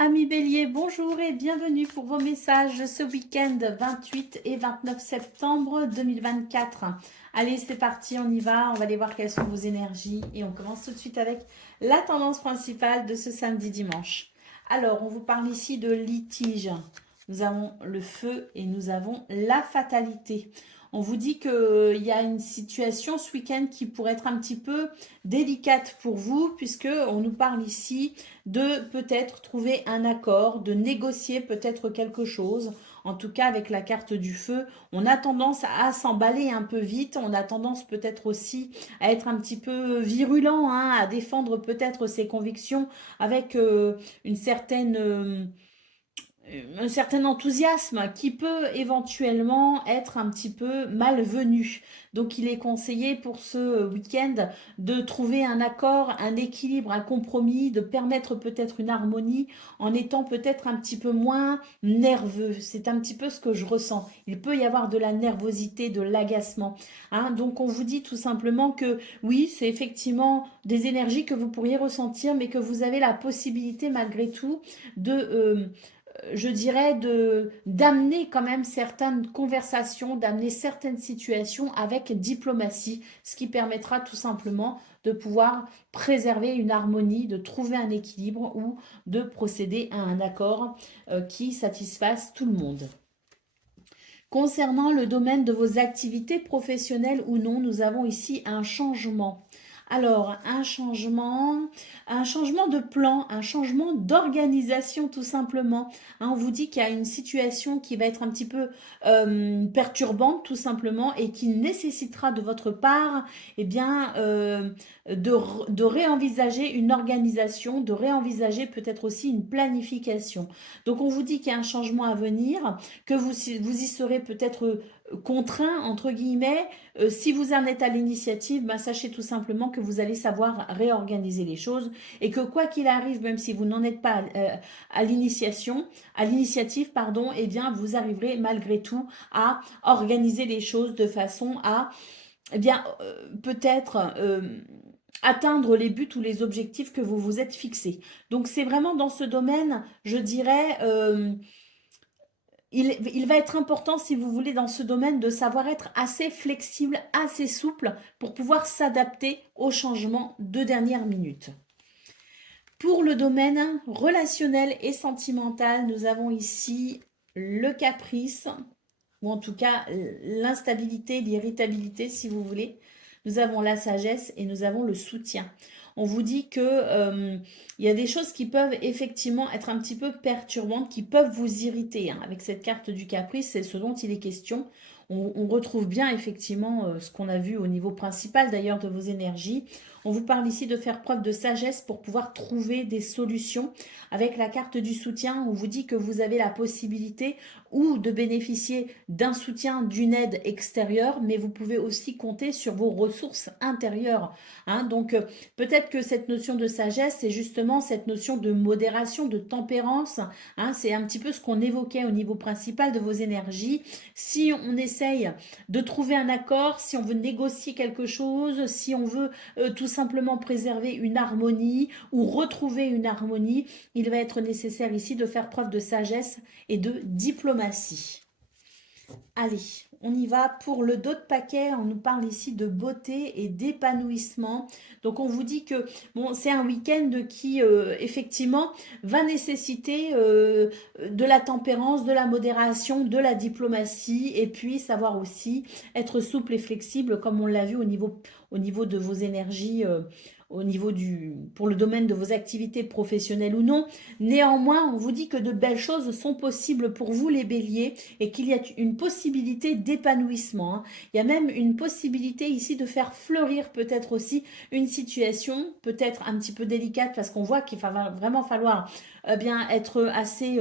Amis Bélier, bonjour et bienvenue pour vos messages ce week-end 28 et 29 septembre 2024. Allez, c'est parti, on y va. On va aller voir quelles sont vos énergies et on commence tout de suite avec la tendance principale de ce samedi-dimanche. Alors, on vous parle ici de litige. Nous avons le feu et nous avons la fatalité. On vous dit qu'il y a une situation ce week-end qui pourrait être un petit peu délicate pour vous, puisque on nous parle ici de peut-être trouver un accord, de négocier peut-être quelque chose. En tout cas, avec la carte du feu, on a tendance à s'emballer un peu vite. On a tendance peut-être aussi à être un petit peu virulent, hein, à défendre peut-être ses convictions avec un certain enthousiasme qui peut éventuellement être un petit peu malvenu. Donc il est conseillé pour ce week-end de trouver un accord, un équilibre, un compromis, de permettre peut-être une harmonie en étant peut-être un petit peu moins nerveux. C'est un petit peu ce que je ressens. Il peut y avoir de la nervosité, de l'agacement, hein. Donc on vous dit tout simplement que oui, c'est effectivement des énergies que vous pourriez ressentir, mais que vous avez la possibilité malgré tout de je dirais, d'amener quand même certaines conversations, d'amener certaines situations avec diplomatie, ce qui permettra tout simplement de pouvoir préserver une harmonie, de trouver un équilibre ou de procéder à un accord qui satisfasse tout le monde. Concernant le domaine de vos activités professionnelles ou non, nous avons ici un changement. Alors, un changement de plan, un changement d'organisation tout simplement. Hein, on vous dit qu'il y a une situation qui va être un petit peu perturbante tout simplement et qui nécessitera de votre part eh bien, de réenvisager une organisation, de réenvisager peut-être aussi une planification. Donc, on vous dit qu'il y a un changement à venir, que vous y serez peut-être contraint, entre guillemets. Si vous en êtes à l'initiative, ben, sachez tout simplement que vous allez savoir réorganiser les choses et que quoi qu'il arrive, même si vous n'en êtes pas à l'initiative, pardon, eh bien, vous arriverez malgré tout à organiser les choses de façon à, eh bien, peut-être atteindre les buts ou les objectifs que vous vous êtes fixés. Donc, c'est vraiment dans ce domaine, je dirais, il va être important, si vous voulez, dans ce domaine, de savoir être assez flexible, assez souple pour pouvoir s'adapter aux changements de dernière minute. Pour le domaine relationnel et sentimental, nous avons ici le caprice, ou en tout cas l'instabilité, l'irritabilité, si vous voulez. Nous avons la sagesse et nous avons le soutien. On vous dit que il y a des choses qui peuvent effectivement être un petit peu perturbantes, qui peuvent vous irriter, hein. Avec cette carte du caprice, c'est ce dont il est question. On retrouve bien effectivement ce qu'on a vu au niveau principal d'ailleurs de vos énergies. On vous parle ici de faire preuve de sagesse pour pouvoir trouver des solutions. Avec la carte du soutien, on vous dit que vous avez la possibilité ou de bénéficier d'un soutien, d'une aide extérieure, mais vous pouvez aussi compter sur vos ressources intérieures, hein. Donc peut-être que cette notion de sagesse, c'est justement cette notion de modération, de tempérance, hein. C'est un petit peu ce qu'on évoquait au niveau principal de vos énergies. Si on essaye de trouver un accord, si on veut négocier quelque chose, si on veut tout simplement préserver une harmonie ou retrouver une harmonie, il va être nécessaire ici de faire preuve de sagesse et de diplomatie. Allez, on y va pour le dos de paquet. On nous parle ici de beauté et d'épanouissement. Donc, on vous dit que bon, c'est un week-end qui, effectivement, va nécessiter de la tempérance, de la modération, de la diplomatie et puis savoir aussi être souple et flexible, comme on l'a vu au niveau de vos énergies. Au niveau pour le domaine de vos activités professionnelles ou non. Néanmoins, on vous dit que de belles choses sont possibles pour vous les béliers et qu'il y a une possibilité d'épanouissement, hein. Il y a même une possibilité ici de faire fleurir peut-être aussi une situation peut-être un petit peu délicate parce qu'on voit qu'il va vraiment falloir bien être assez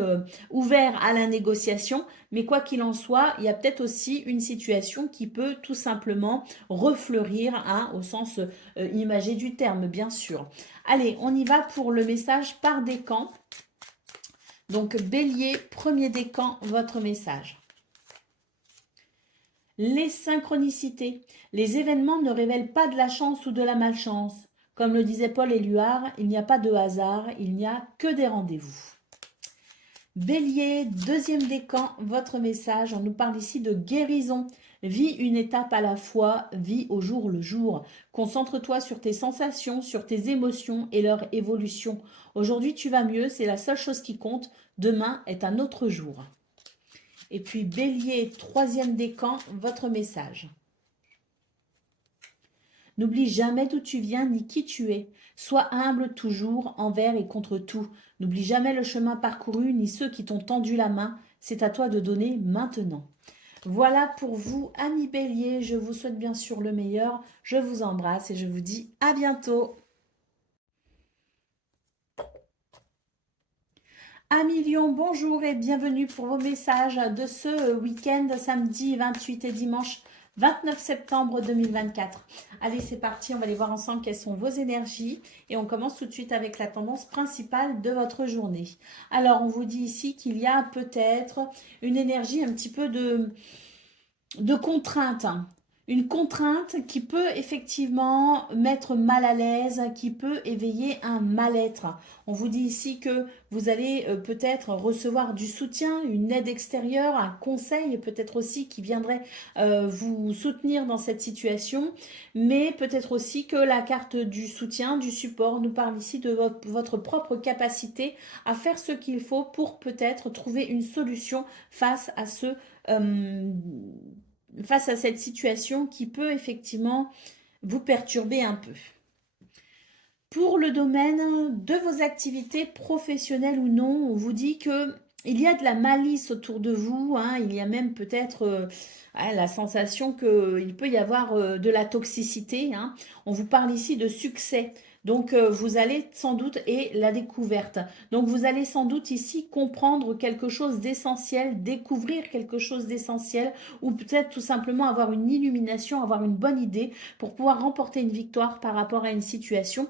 ouvert à la négociation. Mais quoi qu'il en soit, il y a peut-être aussi une situation qui peut tout simplement refleurir, hein, au sens imagé du terme, bien sûr. Allez, on y va pour le message par décan. Donc, Bélier, premier décan, votre message. Les synchronicités. Les événements ne révèlent pas de la chance ou de la malchance. Comme le disait Paul Éluard, il n'y a pas de hasard, il n'y a que des rendez-vous. Bélier, deuxième décan, votre message. On nous parle ici de guérison. Vis une étape à la fois, vis au jour le jour. Concentre-toi sur tes sensations, sur tes émotions et leur évolution. Aujourd'hui, tu vas mieux, c'est la seule chose qui compte. Demain est un autre jour. Et puis Bélier, troisième décan, votre message. N'oublie jamais d'où tu viens ni qui tu es. Sois humble toujours envers et contre tout. N'oublie jamais le chemin parcouru ni ceux qui t'ont tendu la main. C'est à toi de donner maintenant. Voilà pour vous, amis Bélier. Je vous souhaite bien sûr le meilleur. Je vous embrasse et je vous dis à bientôt. Amis Lion, bonjour et bienvenue pour vos messages de ce week-end, samedi 28 et dimanche 29 septembre 2024. Allez, c'est parti, on va aller voir ensemble quelles sont vos énergies et on commence tout de suite avec la tendance principale de votre journée. Alors, on vous dit ici qu'il y a peut-être une énergie un petit peu de contrainte. Une contrainte qui peut effectivement mettre mal à l'aise, qui peut éveiller un mal-être. On vous dit ici que vous allez peut-être recevoir du soutien, une aide extérieure, un conseil peut-être aussi qui viendrait vous soutenir dans cette situation, mais peut-être aussi que la carte du soutien, du support nous parle ici de votre propre capacité à faire ce qu'il faut pour peut-être trouver une solution face à face à cette situation qui peut effectivement vous perturber un peu. Pour le domaine de vos activités professionnelles ou non, on vous dit que il y a de la malice autour de vous, hein, il y a même peut-être la sensation qu'il peut y avoir de la toxicité. Hein. On vous parle ici de succès. Donc, vous allez sans doute, et la découverte. Donc, vous allez sans doute ici comprendre quelque chose d'essentiel, découvrir quelque chose d'essentiel, ou peut-être tout simplement avoir une illumination, avoir une bonne idée pour pouvoir remporter une victoire par rapport à une situation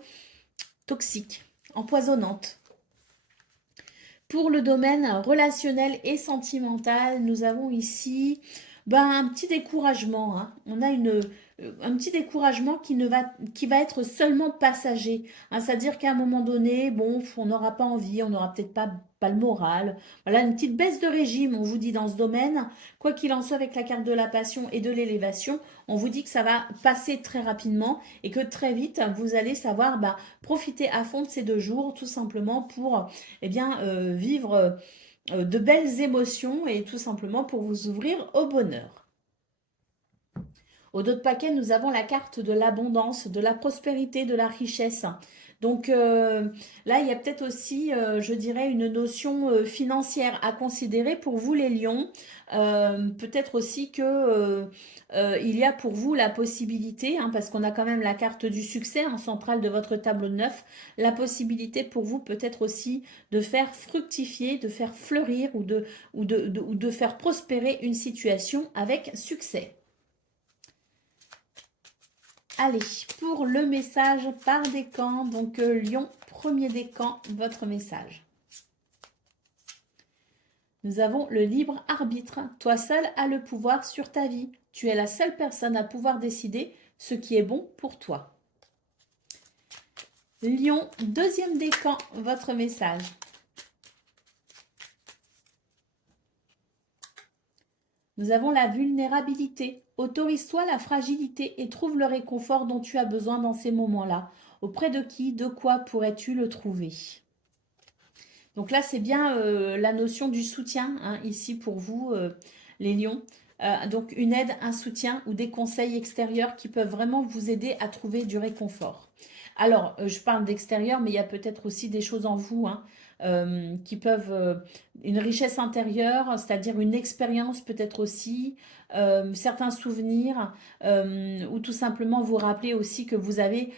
toxique, empoisonnante. Pour le domaine relationnel et sentimental, nous avons ici un petit découragement. Hein. On a un petit découragement qui va être seulement passager. Hein. C'est-à-dire qu'à un moment donné, bon, on n'aura pas envie, on n'aura peut-être pas le moral. Voilà, une petite baisse de régime, on vous dit dans ce domaine. Quoi qu'il en soit, avec la carte de la passion et de l'élévation, on vous dit que ça va passer très rapidement et que très vite, vous allez savoir profiter à fond de ces 2 jours, tout simplement pour vivre de belles émotions et tout simplement pour vous ouvrir au bonheur. Au dos de paquet, nous avons la carte de l'abondance, de la prospérité, de la richesse. Donc là, il y a peut-être aussi, je dirais, une notion financière à considérer pour vous les lions. Peut-être aussi que il y a pour vous la possibilité, hein, parce qu'on a quand même la carte du succès en centrale de votre tableau de 9, la possibilité pour vous peut-être aussi de faire fructifier, de faire fleurir ou de faire prospérer une situation avec succès. Allez, pour le message par décan, donc Lion, premier décan, votre message. Nous avons le libre arbitre. Toi seul as le pouvoir sur ta vie. Tu es la seule personne à pouvoir décider ce qui est bon pour toi. Lion, deuxième décan, votre message. Nous avons la vulnérabilité. Autorise-toi la fragilité et trouve le réconfort dont tu as besoin dans ces moments-là. Auprès de qui, de quoi pourrais-tu le trouver? Donc là, c'est bien la notion du soutien, hein, ici pour vous, les lions. Donc une aide, un soutien ou des conseils extérieurs qui peuvent vraiment vous aider à trouver du réconfort. Alors, je parle d'extérieur, mais il y a peut-être aussi des choses en vous hein, qui peuvent... une richesse intérieure, c'est-à-dire une expérience peut-être aussi, certains souvenirs, ou tout simplement vous rappeler aussi que vous avez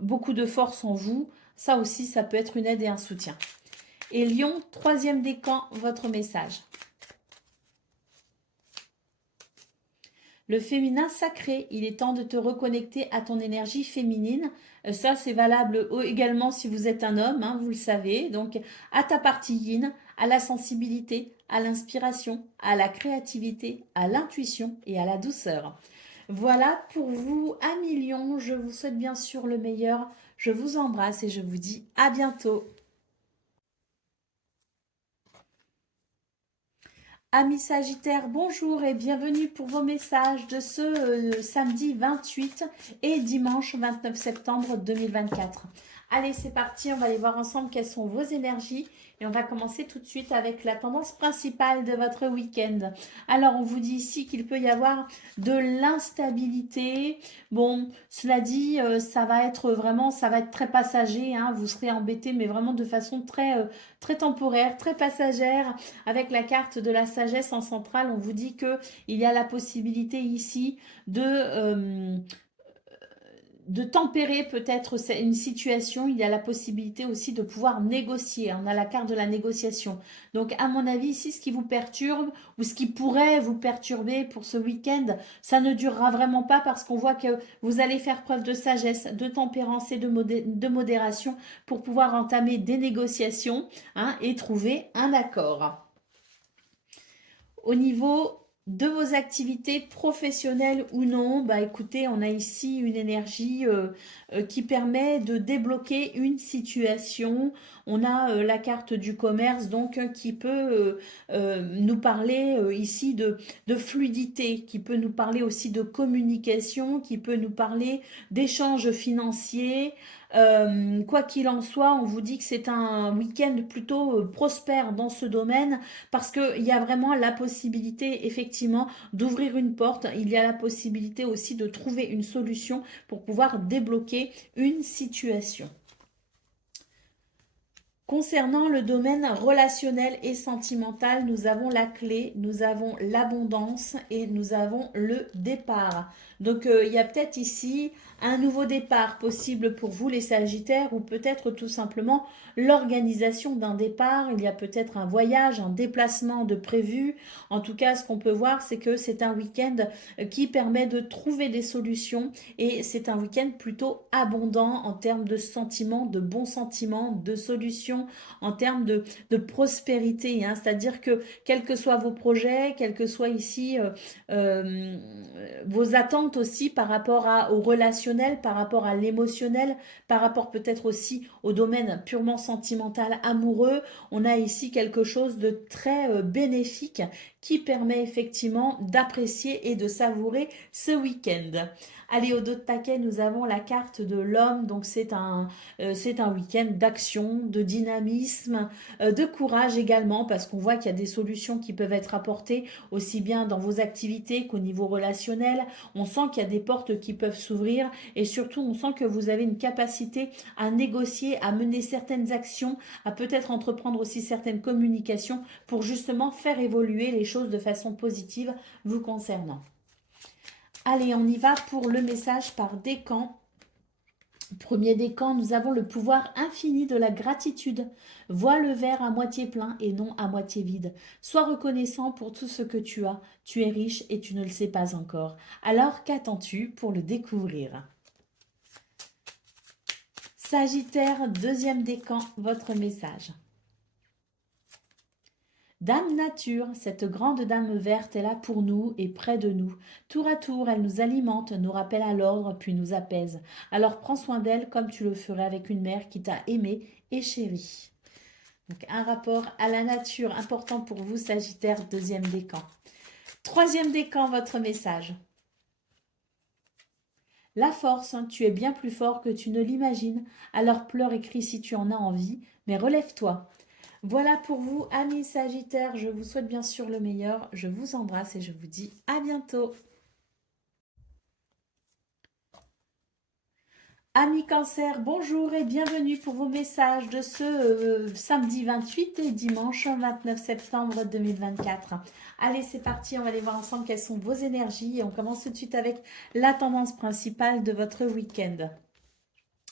beaucoup de force en vous. Ça aussi, ça peut être une aide et un soutien. Et Lion, troisième décan, votre message. Le féminin sacré, il est temps de te reconnecter à ton énergie féminine. Ça, c'est valable également si vous êtes un homme, hein, vous le savez. Donc, à ta partie yin, à la sensibilité, à l'inspiration, à la créativité, à l'intuition et à la douceur. Voilà pour vous, amis Lion. Je vous souhaite bien sûr le meilleur. Je vous embrasse et je vous dis à bientôt. Amis Sagittaires, bonjour et bienvenue pour vos messages de ce samedi 28 et dimanche 29 septembre 2024. Allez, c'est parti, on va aller voir ensemble quelles sont vos énergies et on va commencer tout de suite avec la tendance principale de votre week-end. Alors, on vous dit ici qu'il peut y avoir de l'instabilité. Bon, cela dit, ça va être très passager, hein, vous serez embêté, mais vraiment de façon très temporaire, très passagère. Avec la carte de la sagesse en centrale, on vous dit que il y a la possibilité ici de tempérer peut-être une situation. Il y a la possibilité aussi de pouvoir négocier. On a la carte de la négociation. Donc, à mon avis, ici, ce qui vous perturbe ou ce qui pourrait vous perturber pour ce week-end, ça ne durera vraiment pas parce qu'on voit que vous allez faire preuve de sagesse, de tempérance et de modération pour pouvoir entamer des négociations, hein, et trouver un accord. Au niveau de vos activités professionnelles ou non, bah écoutez, on a ici une énergie qui permet de débloquer une situation. On a la carte du commerce donc qui peut nous parler ici de fluidité, qui peut nous parler aussi de communication, qui peut nous parler d'échanges financiers. Quoi qu'il en soit, on vous dit que c'est un week-end plutôt prospère dans ce domaine parce qu'il y a vraiment la possibilité effectivement d'ouvrir une porte, il y a la possibilité aussi de trouver une solution pour pouvoir débloquer une situation. Concernant le domaine relationnel et sentimental, nous avons la clé, nous avons l'abondance et nous avons le départ. Donc il y a peut-être ici un nouveau départ possible pour vous les Sagittaires ou peut-être tout simplement l'organisation d'un départ. Il y a peut-être un voyage, un déplacement de prévu. En tout cas, ce qu'on peut voir, c'est que c'est un week-end qui permet de trouver des solutions et c'est un week-end plutôt abondant en termes de sentiments, de bons sentiments, de solutions, en termes de prospérité, hein. C'est-à-dire que quels que soient vos projets, quels que soient ici euh, vos attentes aussi par rapport au relationnel, par rapport à l'émotionnel, par rapport peut-être aussi au domaine purement sentimental, amoureux, on a ici quelque chose de très bénéfique qui permet effectivement d'apprécier et de savourer ce week-end. Allez, au dos de taquet, nous avons la carte de l'homme. Donc, c'est un week-end d'action, de dynamisme, de courage également, parce qu'on voit qu'il y a des solutions qui peuvent être apportées aussi bien dans vos activités qu'au niveau relationnel. On sent qu'il y a des portes qui peuvent s'ouvrir et surtout, on sent que vous avez une capacité à négocier, à mener certaines actions, à peut-être entreprendre aussi certaines communications pour justement faire évoluer les choses de façon positive vous concernant. Allez, on y va pour le message par décan. Premier décan, nous avons le pouvoir infini de la gratitude. Vois le verre à moitié plein et non à moitié vide. Sois reconnaissant pour tout ce que tu as. Tu es riche et tu ne le sais pas encore. Alors qu'attends-tu pour le découvrir? Sagittaire, deuxième décan, votre message. Dame Nature, cette grande dame verte est là pour nous et près de nous. Tour à tour, elle nous alimente, nous rappelle à l'ordre, puis nous apaise. Alors prends soin d'elle comme tu le ferais avec une mère qui t'a aimé et chéri. Donc un rapport à la nature important pour vous, Sagittaire, deuxième décan. Troisième décan, votre message. La force, tu es bien plus fort que tu ne l'imagines. Alors pleure et crie si tu en as envie, mais relève-toi. Voilà pour vous, amis Sagittaires. Je vous souhaite bien sûr le meilleur. Je vous embrasse et je vous dis à bientôt. Amis Cancer, bonjour et bienvenue pour vos messages de ce samedi 28 et dimanche 29 septembre 2024. Allez, c'est parti, on va aller voir ensemble quelles sont vos énergies et on commence tout de suite avec la tendance principale de votre week-end.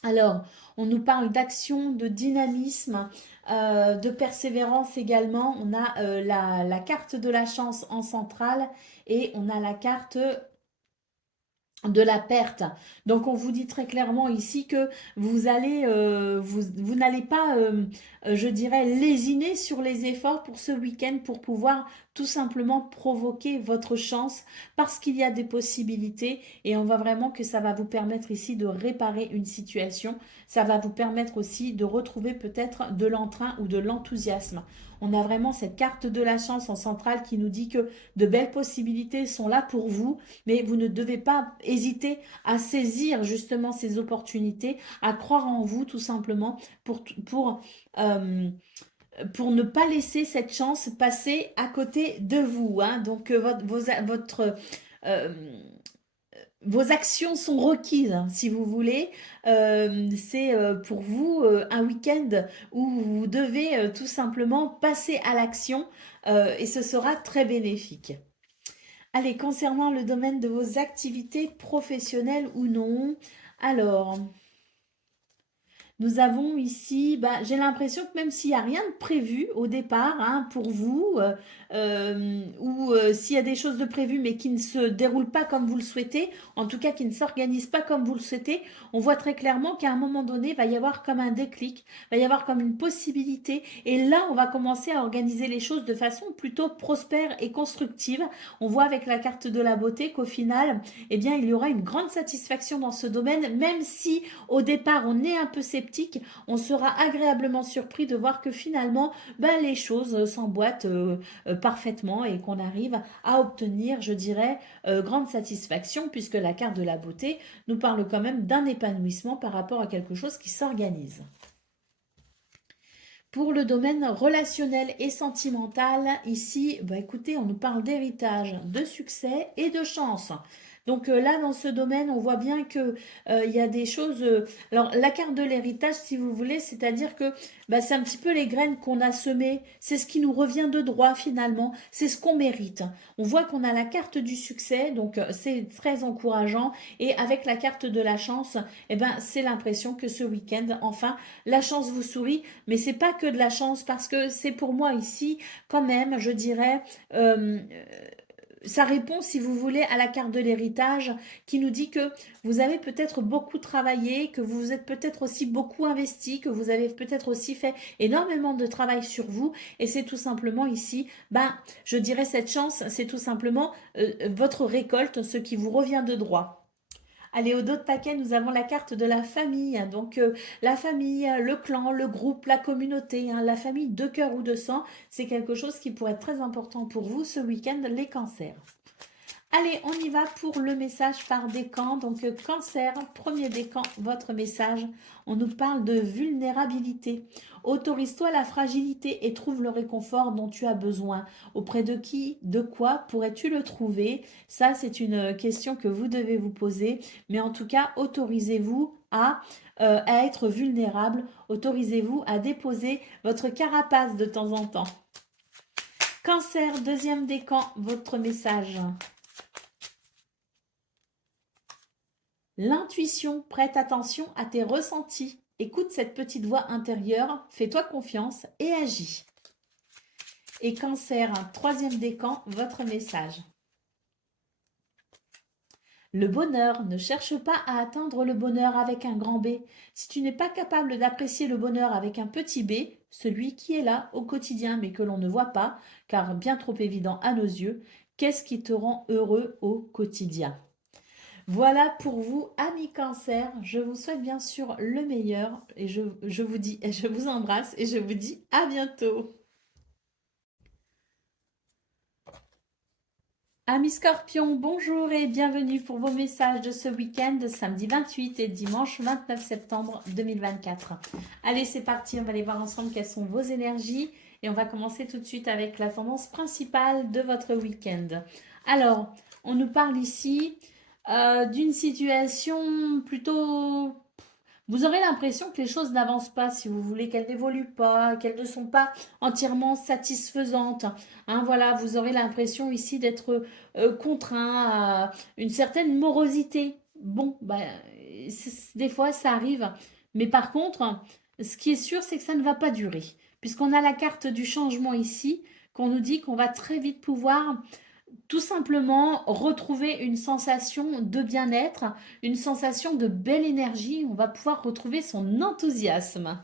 Alors, on nous parle d'action, de dynamisme, de persévérance également. On a la carte de la chance en centrale et on a la carte de la perte. Donc on vous dit très clairement ici que vous allez vous n'allez pas je dirais lésiner sur les efforts pour ce week-end pour pouvoir tout simplement provoquer votre chance parce qu'il y a des possibilités et on voit vraiment que ça va vous permettre ici de réparer une situation. Ça va vous permettre aussi de retrouver peut-être de l'entrain ou de l'enthousiasme. On a vraiment cette carte de la chance en centrale qui nous dit que de belles possibilités sont là pour vous, mais vous ne devez pas hésiter à saisir justement ces opportunités, à croire en vous tout simplement euh, pour ne pas laisser cette chance passer à côté de vous. Hein. Donc euh, vos actions sont requises, hein, si vous voulez. C'est pour vous un week-end où vous devez tout simplement passer à l'action et ce sera très bénéfique. Allez, concernant le domaine de vos activités professionnelles ou non, alors, nous avons ici, j'ai l'impression que même s'il n'y a rien de prévu au départ hein, pour vous, ou s'il y a des choses de prévues mais qui ne se déroulent pas comme vous le souhaitez, en tout cas qui ne s'organisent pas comme vous le souhaitez, on voit très clairement qu'à un moment donné, il va y avoir comme un déclic, il va y avoir comme une possibilité, et là, on va commencer à organiser les choses de façon plutôt prospère et constructive. On voit avec la carte de la beauté qu'au final, eh bien, il y aura une grande satisfaction dans ce domaine, même si au départ, on est un peu sceptique, on sera agréablement surpris de voir que finalement, les choses s'emboîtent parfaitement et qu'on arrive à obtenir, je dirais, grande satisfaction puisque la carte de la beauté nous parle quand même d'un épanouissement par rapport à quelque chose qui s'organise. Pour le domaine relationnel et sentimental, ici, écoutez, on nous parle d'héritage, de succès et de chance. Donc là, dans ce domaine, on voit bien que il y a des choses. Alors, la carte de l'héritage, si vous voulez, c'est-à-dire que c'est un petit peu les graines qu'on a semées. C'est ce qui nous revient de droit finalement. C'est ce qu'on mérite. On voit qu'on a la carte du succès, donc c'est très encourageant. Et avec la carte de la chance, c'est l'impression que ce week-end, enfin, la chance vous sourit. Mais c'est pas que de la chance parce que c'est pour moi ici, quand même, je dirais. Ça répond, si vous voulez, à la carte de l'héritage qui nous dit que vous avez peut-être beaucoup travaillé, que vous vous êtes peut-être aussi beaucoup investi, que vous avez peut-être aussi fait énormément de travail sur vous. Et c'est tout simplement ici, je dirais cette chance, c'est tout simplement votre récolte, ce qui vous revient de droit. Allez, au dos de paquet, nous avons la carte de la famille. Donc, la famille, le clan, le groupe, la communauté, hein, la famille de cœur ou de sang, c'est quelque chose qui pourrait être très important pour vous ce week-end, les cancers. Allez, on y va pour le message par décan. Donc, cancer, premier décan, votre message. On nous parle de vulnérabilité. Autorise-toi la fragilité et trouve le réconfort dont tu as besoin. Auprès de qui, de quoi pourrais-tu le trouver? Ça, c'est une question que vous devez vous poser. Mais en tout cas, autorisez-vous à être vulnérable. Autorisez-vous à déposer votre carapace de temps en temps. Cancer, deuxième décan, votre message. L'intuition, prête attention à tes ressentis. Écoute cette petite voix intérieure, fais-toi confiance et agis. Et cancer, troisième décan, votre message. Le bonheur, ne cherche pas à atteindre le bonheur avec un grand B. Si tu n'es pas capable d'apprécier le bonheur avec un petit b, celui qui est là au quotidien mais que l'on ne voit pas, car bien trop évident à nos yeux, qu'est-ce qui te rend heureux au quotidien ? Voilà pour vous, amis cancer. Je vous souhaite bien sûr le meilleur et je vous embrasse et je vous dis à bientôt. Amis scorpions, bonjour et bienvenue pour vos messages de ce week-end, samedi 28 et dimanche 29 septembre 2024. Allez, c'est parti, on va aller voir ensemble quelles sont vos énergies et on va commencer tout de suite avec la tendance principale de votre week-end. Alors, on nous parle ici d'une situation plutôt... Vous aurez l'impression que les choses n'avancent pas, si vous voulez, qu'elles n'évoluent pas, qu'elles ne sont pas entièrement satisfaisantes. Hein, voilà, vous aurez l'impression ici d'être contraint à une certaine morosité. Bon, des fois, ça arrive. Mais par contre, ce qui est sûr, c'est que ça ne va pas durer. Puisqu'on a la carte du changement ici, qu'on nous dit qu'on va très vite pouvoir tout simplement retrouver une sensation de bien-être, une sensation de belle énergie. On va pouvoir retrouver son enthousiasme.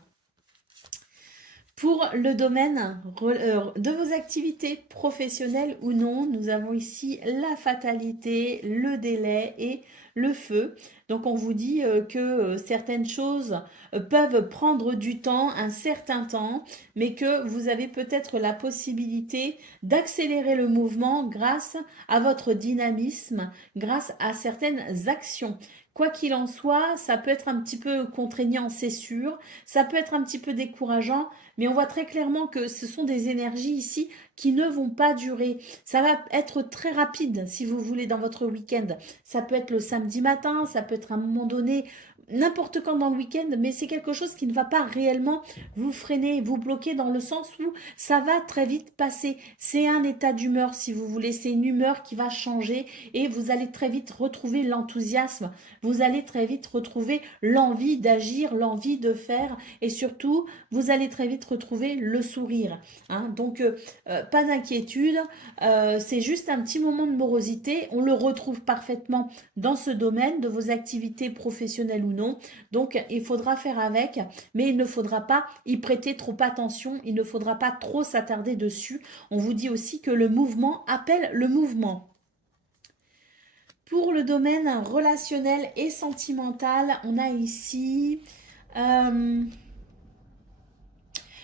Pour le domaine de vos activités professionnelles ou non, nous avons ici la fatalité, le délai et le feu. Donc on vous dit que certaines choses peuvent prendre du temps, un certain temps, mais que vous avez peut-être la possibilité d'accélérer le mouvement grâce à votre dynamisme, grâce à certaines actions. Quoi qu'il en soit, ça peut être un petit peu contraignant, c'est sûr, ça peut être un petit peu décourageant, mais on voit très clairement que ce sont des énergies ici qui ne vont pas durer. Ça va être très rapide, si vous voulez, dans votre week-end. Ça peut être le samedi matin, ça peut être à un moment donné, n'importe quand dans le week-end, mais c'est quelque chose qui ne va pas réellement vous freiner, vous bloquer dans le sens où ça va très vite passer. C'est un état d'humeur, si vous voulez, c'est une humeur qui va changer et vous allez très vite retrouver l'enthousiasme, vous allez très vite retrouver l'envie d'agir, l'envie de faire et surtout, vous allez très vite retrouver le sourire. Hein. Donc, pas d'inquiétude, c'est juste un petit moment de morosité. On le retrouve parfaitement dans ce domaine de vos activités professionnelles ou non. Donc, il faudra faire avec, mais il ne faudra pas y prêter trop attention. Il ne faudra pas trop s'attarder dessus. On vous dit aussi que le mouvement appelle le mouvement. Pour le domaine relationnel et sentimental, on a ici...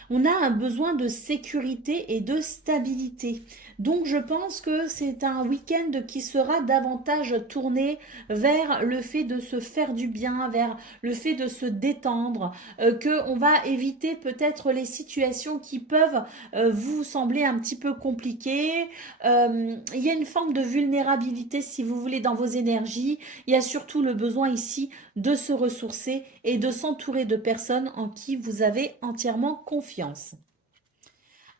on a un besoin de sécurité et de stabilité. Donc je pense que c'est un week-end qui sera davantage tourné vers le fait de se faire du bien, vers le fait de se détendre, qu'on va éviter peut-être les situations qui peuvent vous sembler un petit peu compliquées. Il y a une forme de vulnérabilité, si vous voulez, dans vos énergies. Il y a surtout le besoin ici de se ressourcer et de s'entourer de personnes en qui vous avez entièrement confiance.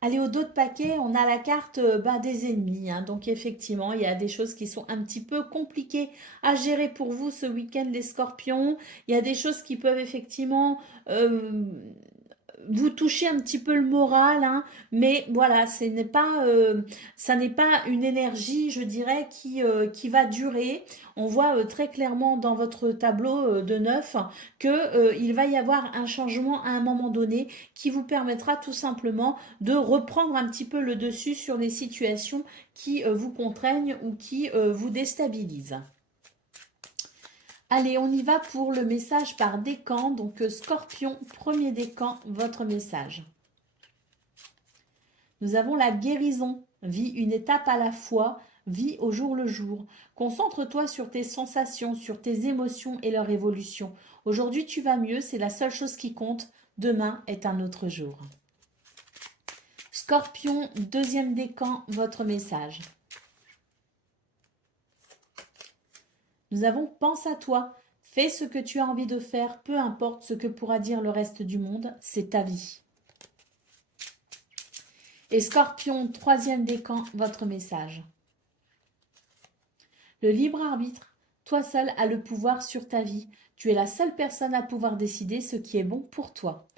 Allez, au dos de paquet, on a la carte des ennemis. Hein. Donc effectivement, il y a des choses qui sont un petit peu compliquées à gérer pour vous ce week-end, les scorpions. Il y a des choses qui peuvent effectivement vous touchez un petit peu le moral, hein, mais voilà, ça n'est pas une énergie, je dirais, qui va durer. On voit très clairement dans votre tableau de 9 que il va y avoir un changement à un moment donné qui vous permettra tout simplement de reprendre un petit peu le dessus sur les situations qui vous contraignent ou qui vous déstabilisent. Allez, on y va pour le message par décan. Donc, Scorpion, premier décan, votre message. Nous avons la guérison. Vis une étape à la fois, vis au jour le jour. Concentre-toi sur tes sensations, sur tes émotions et leur évolution. Aujourd'hui, tu vas mieux, c'est la seule chose qui compte. Demain est un autre jour. Scorpion, deuxième décan, votre message. Nous avons pense à toi, fais ce que tu as envie de faire, peu importe ce que pourra dire le reste du monde, c'est ta vie. Et Scorpion, troisième décan, votre message. Le libre arbitre, toi seul as le pouvoir sur ta vie. Tu es la seule personne à pouvoir décider ce qui est bon pour toi.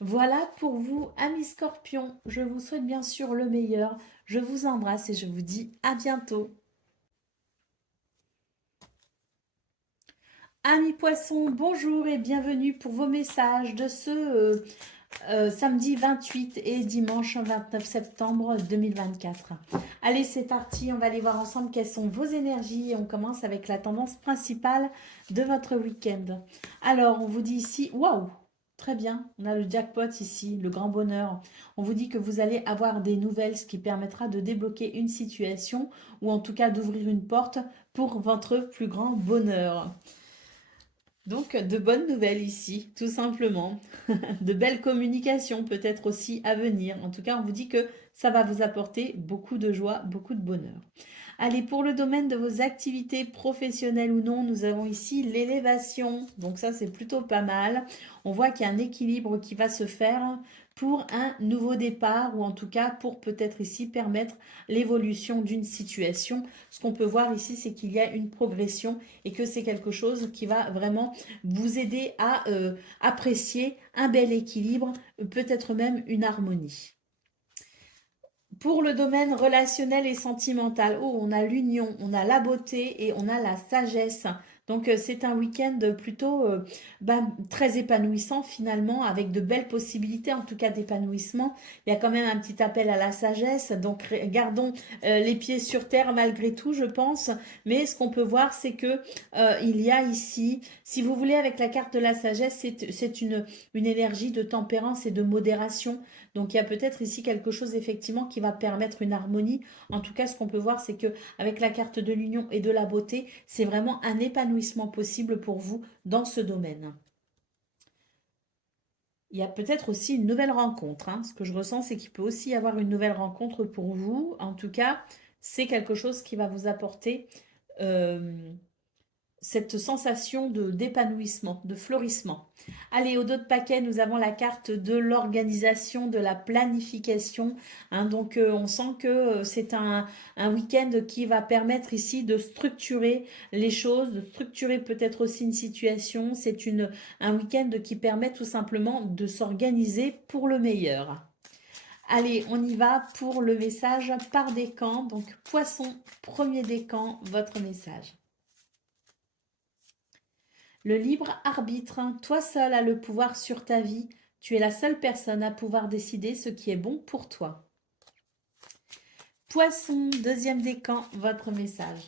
Voilà pour vous, amis Scorpions. Je vous souhaite bien sûr le meilleur. Je vous embrasse et je vous dis à bientôt. Amis poissons, bonjour et bienvenue pour vos messages de ce samedi 28 et dimanche 29 septembre 2024. Allez, c'est parti, on va aller voir ensemble quelles sont vos énergies. On commence avec la tendance principale de votre week-end. Alors, on vous dit ici, waouh, très bien, on a le jackpot ici, le grand bonheur. On vous dit que vous allez avoir des nouvelles, ce qui permettra de débloquer une situation ou en tout cas d'ouvrir une porte pour votre plus grand bonheur. Donc, de bonnes nouvelles ici, tout simplement. De belles communications peut-être aussi à venir. En tout cas, on vous dit que ça va vous apporter beaucoup de joie, beaucoup de bonheur. Allez, pour le domaine de vos activités professionnelles ou non, nous avons ici l'élévation. Donc ça, c'est plutôt pas mal. On voit qu'il y a un équilibre qui va se faire pour un nouveau départ ou en tout cas pour peut-être ici permettre l'évolution d'une situation. Ce qu'on peut voir ici, c'est qu'il y a une progression et que c'est quelque chose qui va vraiment vous aider à apprécier un bel équilibre, peut-être même une harmonie. Pour le domaine relationnel et sentimental, oh, on a l'union, on a la beauté et on a la sagesse. Donc, c'est un week-end plutôt très épanouissant finalement, avec de belles possibilités, en tout cas d'épanouissement. Il y a quand même un petit appel à la sagesse, donc gardons les pieds sur terre malgré tout, je pense. Mais ce qu'on peut voir, c'est que il y a ici, si vous voulez, avec la carte de la sagesse, c'est une énergie de tempérance et de modération. Donc, il y a peut-être ici quelque chose effectivement qui va permettre une harmonie. En tout cas, ce qu'on peut voir, c'est que avec la carte de l'union et de la beauté, c'est vraiment un épanouissement possible pour vous dans ce domaine. Il y a peut-être aussi une nouvelle rencontre, hein. Ce que je ressens, c'est qu'il peut aussi y avoir une nouvelle rencontre pour vous. En tout cas, c'est quelque chose qui va vous apporter euh, cette sensation de d'épanouissement, de fleurissement. Allez, au dos de paquet, nous avons la carte de l'organisation, de la planification, hein. Donc, on sent que c'est un week-end qui va permettre ici de structurer les choses, de structurer peut-être aussi une situation. C'est un week-end qui permet tout simplement de s'organiser pour le meilleur. Allez, on y va pour le message par décan. Donc, Poisson, premier décan, votre message. Le libre arbitre, toi seul as le pouvoir sur ta vie. Tu es la seule personne à pouvoir décider ce qui est bon pour toi. Poisson, deuxième décan, votre message.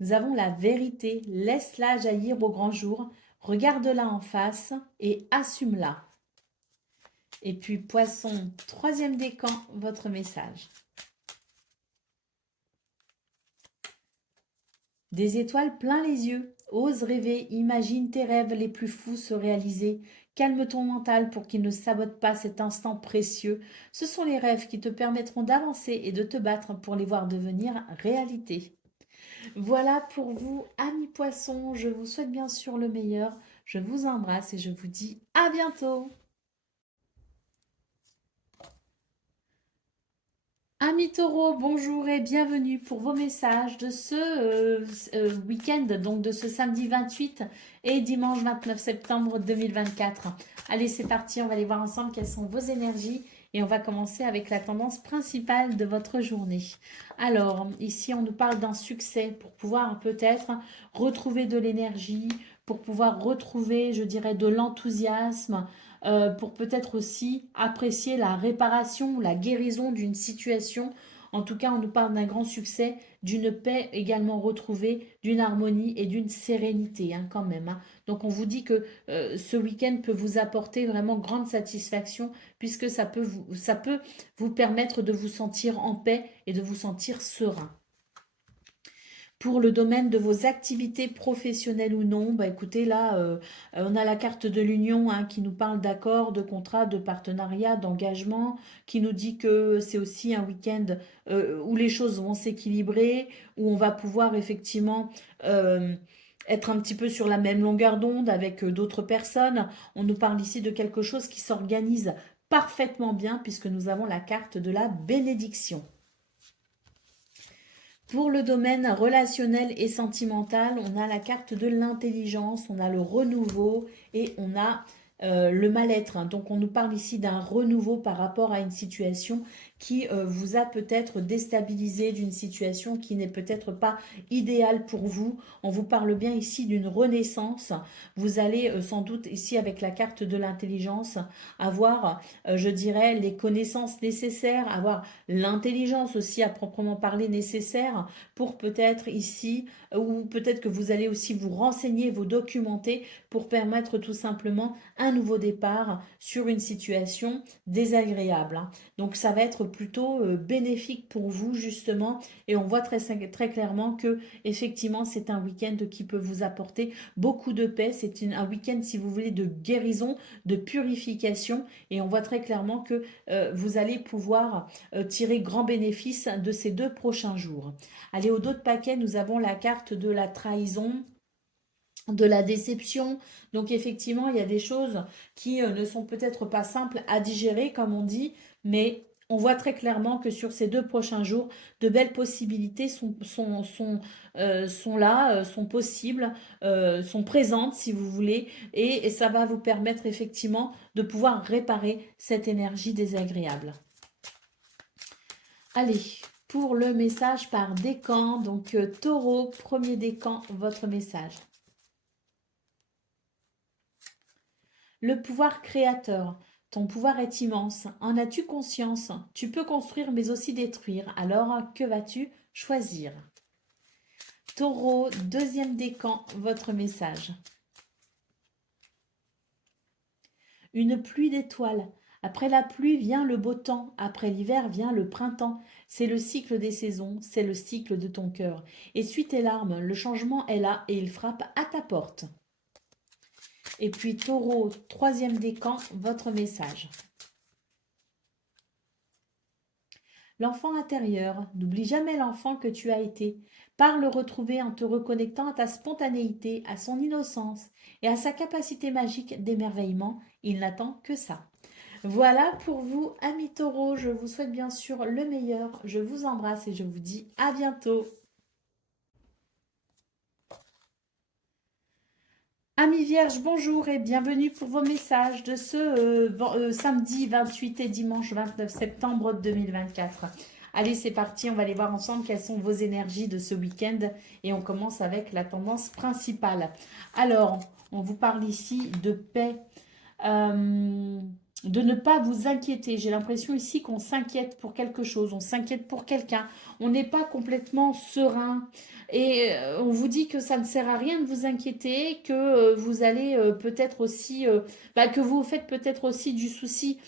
Nous avons la vérité. Laisse-la jaillir au grand jour. Regarde-la en face et assume-la. Et puis Poisson, troisième décan, votre message. Des étoiles plein les yeux. Ose rêver, imagine tes rêves les plus fous se réaliser. Calme ton mental pour qu'il ne sabote pas cet instant précieux. Ce sont les rêves qui te permettront d'avancer et de te battre pour les voir devenir réalité. Voilà pour vous, amis poissons. Je vous souhaite bien sûr le meilleur. Je vous embrasse et je vous dis à bientôt. Amis taureaux, bonjour et bienvenue pour vos messages de ce week-end, donc de ce samedi 28 et dimanche 29 septembre 2024. Allez, c'est parti, on va aller voir ensemble quelles sont vos énergies et on va commencer avec la tendance principale de votre journée. Alors, ici, on nous parle d'un succès pour pouvoir peut-être retrouver de l'énergie, pour pouvoir retrouver, je dirais, de l'enthousiasme, pour peut-être aussi apprécier la réparation ou la guérison d'une situation. En tout cas, on nous parle d'un grand succès, d'une paix également retrouvée, d'une harmonie et d'une sérénité, hein, quand même, hein. Donc, on vous dit que ce week-end peut vous apporter vraiment grande satisfaction puisque ça peut vous permettre de vous sentir en paix et de vous sentir serein. Pour le domaine de vos activités professionnelles ou non, bah écoutez, là, on a la carte de l'union, hein, qui nous parle d'accords, de contrats, de partenariat, d'engagement, qui nous dit que c'est aussi un week-end où les choses vont s'équilibrer, où on va pouvoir effectivement être un petit peu sur la même longueur d'onde avec d'autres personnes. On nous parle ici de quelque chose qui s'organise parfaitement bien puisque nous avons la carte de la bénédiction. Pour le domaine relationnel et sentimental, on a la carte de l'intelligence, on a le renouveau et on a le mal-être. Donc on nous parle ici d'un renouveau par rapport à une situation qui vous a peut-être déstabilisé, d'une situation qui n'est peut-être pas idéale pour vous. On vous parle bien ici d'une renaissance. Vous allez sans doute ici avec la carte de l'intelligence avoir, je dirais, les connaissances nécessaires, avoir l'intelligence aussi à proprement parler nécessaire pour peut-être ici, ou peut-être que vous allez aussi vous renseigner, vous documenter pour permettre tout simplement un nouveau départ sur une situation désagréable, hein. Donc ça va être plutôt bénéfique pour vous justement et on voit très clairement que effectivement c'est un week-end qui peut vous apporter beaucoup de paix, c'est un week-end si vous voulez de guérison, de purification et on voit très clairement que vous allez pouvoir tirer grand bénéfice de ces 2 prochains jours. Allez, au dos de paquet, nous avons la carte de la trahison, de la déception. Donc effectivement, il y a des choses qui ne sont peut-être pas simples à digérer, comme on dit, mais on voit très clairement que sur ces 2 prochains jours, de belles possibilités sont là, sont possibles, sont présentes si vous voulez, et ça va vous permettre effectivement de pouvoir réparer cette énergie désagréable. Allez, pour le message par décan. Donc, Taureau, premier décan, votre message. Le pouvoir créateur. Ton pouvoir est immense. En as-tu conscience? Tu peux construire mais aussi détruire. Alors, que vas-tu choisir? Taureau, deuxième décan, votre message. Une pluie d'étoiles. Après la pluie vient le beau temps, après l'hiver vient le printemps. C'est le cycle des saisons, c'est le cycle de ton cœur. Essuie tes larmes, le changement est là et il frappe à ta porte. Et puis Taureau, troisième décan, votre message. L'enfant intérieur, n'oublie jamais l'enfant que tu as été. Pars le retrouver en te reconnectant à ta spontanéité, à son innocence et à sa capacité magique d'émerveillement. Il n'attend que ça. Voilà pour vous, amis taureaux. Je vous souhaite bien sûr le meilleur. Je vous embrasse et je vous dis à bientôt. Amis vierges, bonjour et bienvenue pour vos messages de ce samedi 28 et dimanche 29 septembre 2024. Allez, c'est parti, on va aller voir ensemble quelles sont vos énergies de ce week-end et on commence avec la tendance principale. Alors, on vous parle ici de paix, de ne pas vous inquiéter. J'ai l'impression ici qu'on s'inquiète pour quelque chose, on s'inquiète pour quelqu'un, on n'est pas complètement serein. Et on vous dit que ça ne sert à rien de vous inquiéter, que vous allez peut-être aussi, que vous faites peut-être aussi du souci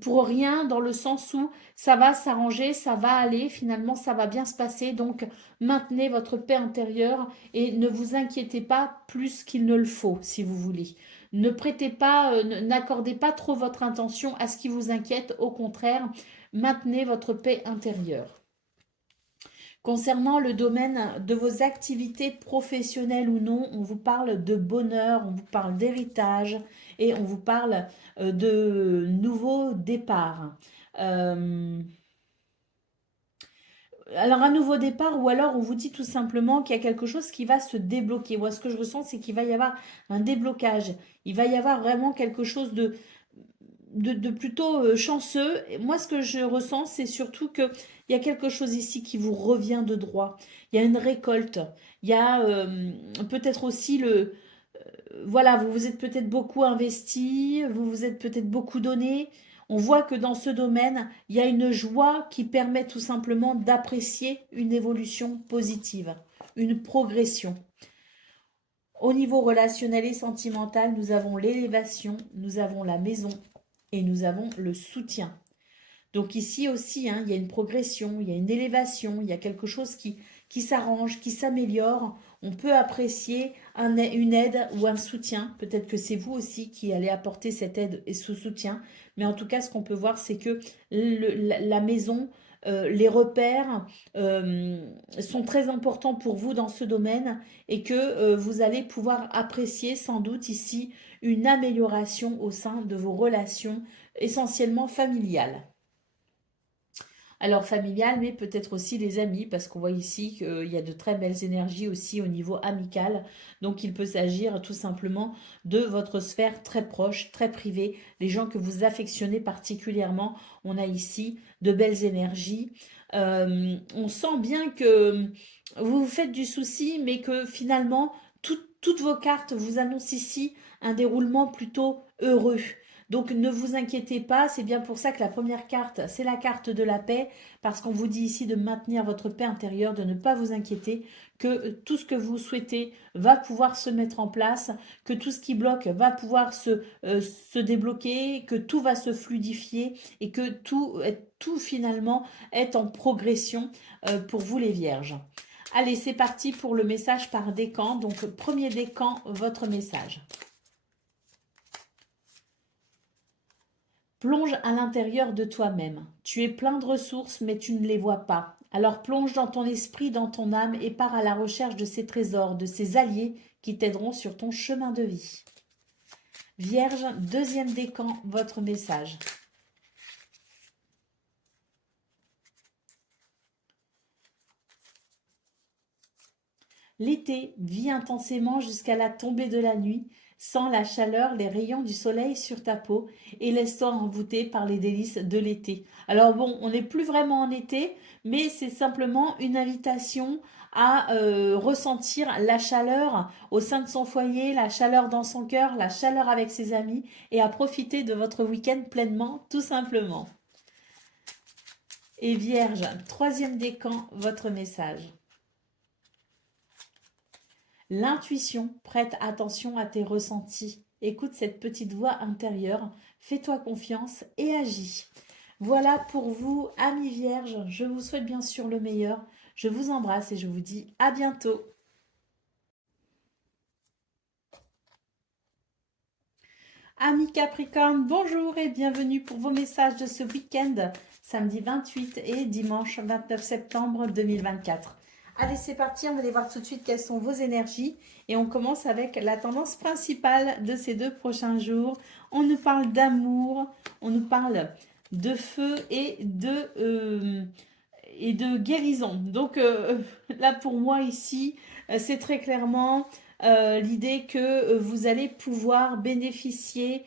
pour rien, dans le sens où ça va s'arranger, ça va aller, finalement ça va bien se passer. Donc maintenez votre paix intérieure et ne vous inquiétez pas plus qu'il ne le faut, si vous voulez. Ne prêtez pas, n'accordez pas trop votre intention à ce qui vous inquiète, au contraire, maintenez votre paix intérieure. Concernant le domaine de vos activités professionnelles ou non, on vous parle de bonheur, on vous parle d'héritage et on vous parle de nouveaux départs. Alors un nouveau départ ou alors on vous dit tout simplement qu'il y a quelque chose qui va se débloquer. Moi ce que je ressens c'est qu'il va y avoir un déblocage. Il va y avoir vraiment quelque chose de plutôt chanceux. Et moi, ce que je ressens, c'est surtout qu'il y a quelque chose ici qui vous revient de droit. Il y a une récolte. Il y a peut-être aussi le... voilà, vous vous êtes peut-être beaucoup investi, vous vous êtes peut-être beaucoup donné. On voit que dans ce domaine, il y a une joie qui permet tout simplement d'apprécier une évolution positive, une progression. Au niveau relationnel et sentimental, nous avons l'élévation, nous avons la maison et nous avons le soutien. Donc ici aussi, il y a une progression, il y a une élévation, il y a quelque chose qui s'arrange, qui s'améliore. On peut apprécier une aide ou un soutien. Peut-être que c'est vous aussi qui allez apporter cette aide et ce soutien. Mais en tout cas, ce qu'on peut voir, c'est que la maison, les repères sont très importants pour vous dans ce domaine et que vous allez pouvoir apprécier sans doute ici une amélioration au sein de vos relations essentiellement familiales. Alors familial, mais peut-être aussi les amis, parce qu'on voit ici qu'il y a de très belles énergies aussi au niveau amical. Donc il peut s'agir tout simplement de votre sphère très proche, très privée, les gens que vous affectionnez particulièrement. On a ici de belles énergies. On sent bien que vous vous faites du souci, mais que finalement, toutes vos cartes vous annoncent ici un déroulement plutôt heureux. Donc ne vous inquiétez pas, c'est bien pour ça que la première carte, c'est la carte de la paix, parce qu'on vous dit ici de maintenir votre paix intérieure, de ne pas vous inquiéter, que tout ce que vous souhaitez va pouvoir se mettre en place, que tout ce qui bloque va pouvoir se débloquer, que tout va se fluidifier et que tout finalement est en progression pour vous les vierges. Allez, c'est parti pour le message par décan. Donc, premier décan, votre message. Plonge à l'intérieur de toi-même. Tu es plein de ressources, mais tu ne les vois pas. Alors plonge dans ton esprit, dans ton âme, et pars à la recherche de ces trésors, de ces alliés qui t'aideront sur ton chemin de vie. Vierge, deuxième décan, votre message. L'été vit intensément jusqu'à la tombée de la nuit. sens la chaleur, les rayons du soleil sur ta peau et laisse-toi envoûter par les délices de l'été. Alors bon, on n'est plus vraiment en été, mais c'est simplement une invitation à ressentir la chaleur au sein de son foyer, la chaleur dans son cœur, la chaleur avec ses amis et à profiter de votre week-end pleinement, tout simplement. Et Vierge, troisième décan, votre message. L'intuition, prête attention à tes ressentis. Écoute cette petite voix intérieure, fais-toi confiance et agis. Voilà pour vous, amis vierges, je vous souhaite bien sûr le meilleur. Je vous embrasse et je vous dis à bientôt. Amis Capricorne, bonjour et bienvenue pour vos messages de ce week-end, samedi 28 et dimanche 29 septembre 2024. Allez, c'est parti, on va aller voir tout de suite quelles sont vos énergies et on commence avec la tendance principale de ces 2 prochains jours. On nous parle d'amour, on nous parle de feu et de guérison. Donc là pour moi ici, c'est très clairement l'idée que vous allez pouvoir bénéficier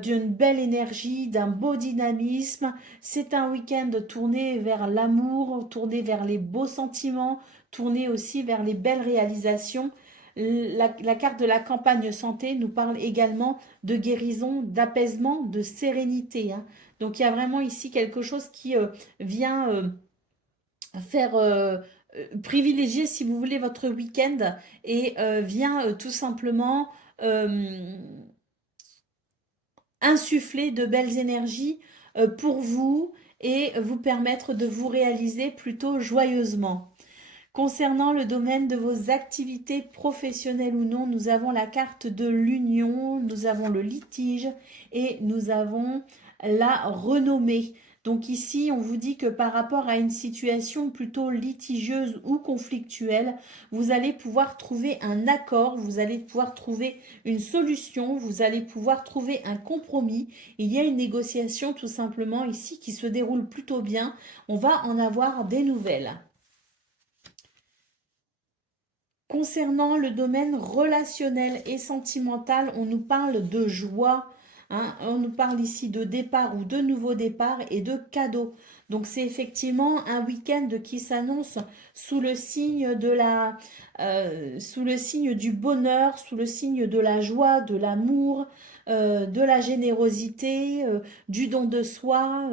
d'une belle énergie, d'un beau dynamisme. C'est un week-end tourné vers l'amour, tourné vers les beaux sentiments, tourné aussi vers les belles réalisations. La carte de la campagne santé nous parle également de guérison, d'apaisement, de sérénité, hein. Donc il y a vraiment ici quelque chose qui vient faire privilégier, si vous voulez, votre week-end et vient tout simplement insuffler de belles énergies pour vous et vous permettre de vous réaliser plutôt joyeusement. Concernant le domaine de vos activités professionnelles ou non, nous avons la carte de l'union, nous avons le litige et nous avons la renommée. Donc ici, on vous dit que par rapport à une situation plutôt litigieuse ou conflictuelle, vous allez pouvoir trouver un accord, vous allez pouvoir trouver une solution, vous allez pouvoir trouver un compromis. Il y a une négociation tout simplement ici qui se déroule plutôt bien. On va en avoir des nouvelles. Concernant le domaine relationnel et sentimental, on nous parle de joie, hein, on nous parle ici de départ ou de nouveau départ et de cadeaux. Donc c'est effectivement un week-end qui s'annonce sous le signe sous le signe du bonheur, sous le signe de la joie, de l'amour, de la générosité, du don de soi.